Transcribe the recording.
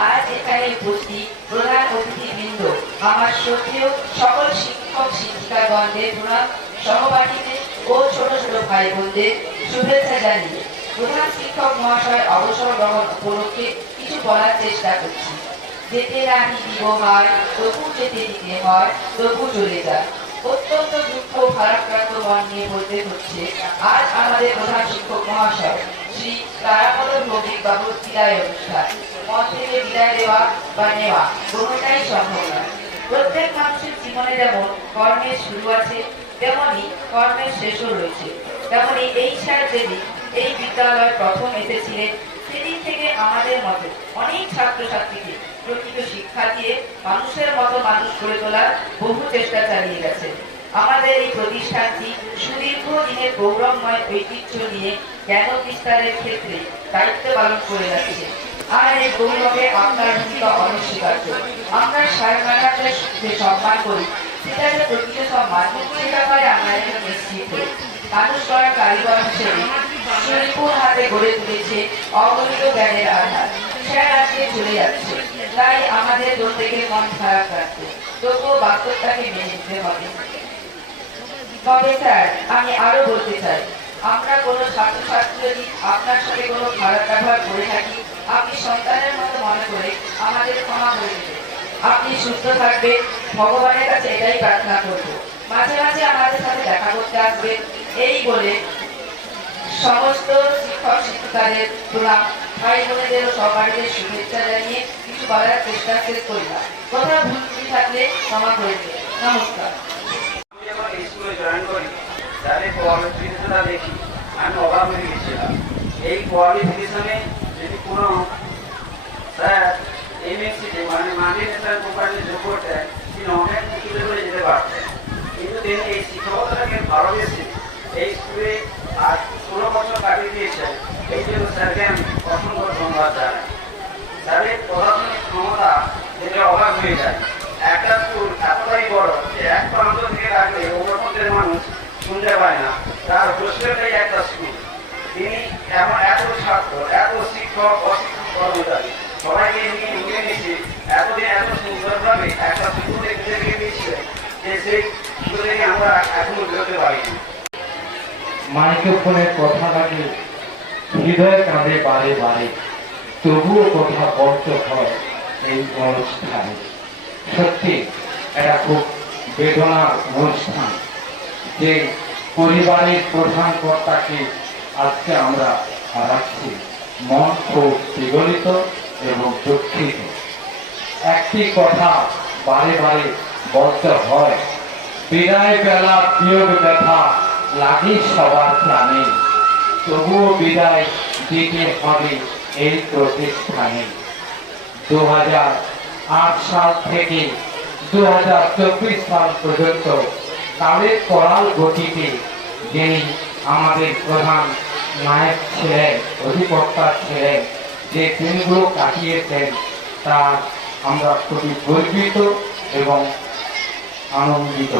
आज এখানে উপস্থিত প্রধান অতিথিবৃন্দ, আমার শ্রদ্ধেয় সকল শিক্ষক শিক্ষিকাগণদের প্রণাম, সহপাঠীদের ও ছোট ছোট ভাই বোনদের শুভেচ্ছা জানিয়ে প্রধান শিক্ষক মহাশয় অবসর গ্রহণ উপলক্ষে কিছু বলার চেষ্টা করছি। যেতে রানি দিব হয়, তবু যেতে দিতে হয়, তবু চলে যায়। অত্যন্ত দুঃখ ভারাক্রান্ত মন নিয়ে বলতে হচ্ছে, আজ আমাদের প্রধান শিক্ষক মহাশয় শ্রী তারাপদ ভৌমিক বাবুর বিদায় অনুষ্ঠান। মন থেকে বিদায় দেওয়া বা নেওয়া কোনোটাই সম্ভব নয়। প্রত্যেক মানুষের জীবনে যেমন কর্মের শুরু আছে, তেমনি কর্মের শেষও রয়েছে। তেমনি এই স্যার যেদিন এই বিদ্যালয় প্রথম এসেছিলেন, সেদিন থেকে আমাদের মতো অনেক ছাত্রছাত্রীকে প্রকৃত শিক্ষা দিয়ে মানুষের মতো মানুষ গড়ে তোলার বহু চেষ্টা চালিয়ে গেছে। আমাদের এই প্রতিষ্ঠানটি সুদীর্ঘ দিনের গৌরবময় ঐতিহ্য নিয়ে জ্ঞান বিস্তারের ক্ষেত্রে দায়িত্ব পালন করে যাচ্ছে। আর এই গৌরবে আপনার ভূমিকা অনস্বীকার্য। আমরা সাহেব ম্যাডামদের যে সম্মান করি, সেটা যে প্রকৃত সম্মান, সে ব্যাপারে আমরা একটু নিশ্চিত। মানুষ গড়া কারিগর হিসেবে সুনিপুণ হাতে গড়ে তুলেছে অগণিত জ্ঞানের আধার। স্যার আজকে চলে যাচ্ছে, তাই আমাদের দূর থেকে মন খারাপ রাখছে, তবুও বাস্তবটাকে মেনে নিতে হবে। তবে স্যার, আমি আরো বলতে চাই, আমরা কোনো ছাত্রছাত্রী যদি আপনার সাথে কোনো খারাপ ব্যবহার করে থাকি, আপনি সন্তানের মতো মনে করে আমাদের ক্ষমা করে দেবেন। আপনি সুস্থ থাকবেন, ভগবানের কাছে এটাই প্রার্থনা করব। মাঝে মাঝে আমাদের সাথে দেখা করতে আসবেন। এই বলে সমস্ত শিক্ষক শিক্ষিকাদের প্রণাম, ভাই বোনেদেরও সহপাঠীদের শুভেচ্ছা জানিয়ে কিছু বলার চেষ্টা শেষ করলাম। কোথাও ভুল ত্রুটি থাকলে ক্ষমা করে দেবেন। নমস্কার। আমি যখন স্কুলে জয়েন করি, তাদের কোয়ালিফিকেশনটা দেখি, আমি অবাক হয়ে গেছিলাম। এই কোয়ালিফিকেশনে যদি কোনো স্যার এমএসসিতে মানে মাল্টিন্যাশনাল কোম্পানিতে যোগ করতেন, তিনি অনেক উঁচুতে করে যেতে পারতেন। কিন্তু তিনি এই শিক্ষকতাকে ভালোবেসে এই স্কুলে আজ 16 বছর কাটিয়ে দিয়েছেন। এই জন্য স্যারকে আমি অসংখ্য ধন্যবাদ জানাই। স্যারের প্রশাসনিক ক্ষমতা দেখে অবাক হয়ে যায়। একটা স্কুল এতটাই বড় যে এক প্রান্ত থেকে রাখলে অন্য প্রান্তের মানুষ শুনতে পায় না। তার হোস্টেলটাই একটা স্কুল। তিনি এমন এত ছাত্র, এত শিক্ষক, অশিক্ষক কর্মচারী সবাইকে নিয়ে মিলেমিশে এতদিন এত সুন্দরভাবে একটা স্কুল দেখে দিয়েছিলেন যে সেই স্কুল থেকে আমরা এখনো বেরোতে পারিনি। মাইক্রোফোনের কথা লাগে হৃদয় কাঁদে বারে বারে, তবুও কথা বর্ত হয় এই অনুষ্ঠানে। সত্যি এটা খুব বেদনার অনুষ্ঠান যে পরিবারের প্রধান কর্তাকে আজকে আমরা হারাচ্ছি। মন খুব বিগলিত এবং দুঃখিত। একটি কথা বারে বারে বলতে হয়, বিদায় বেলা বিয়োগ ব্যথা লাগে সবার প্রাণে, তবুও বিদায় দিতে হবে এই প্রতিষ্ঠানে। 2008 সাল থেকে 2024 সাল পর্যন্ত কালের করাল গতিতে যিনি আমাদের প্রধান নায়ক ছিলেন, অধিকর্তা ছিলেন, যে দিনগুলো কাটিয়েছেন তা আমরা খুবই গর্বিত এবং আনন্দিত।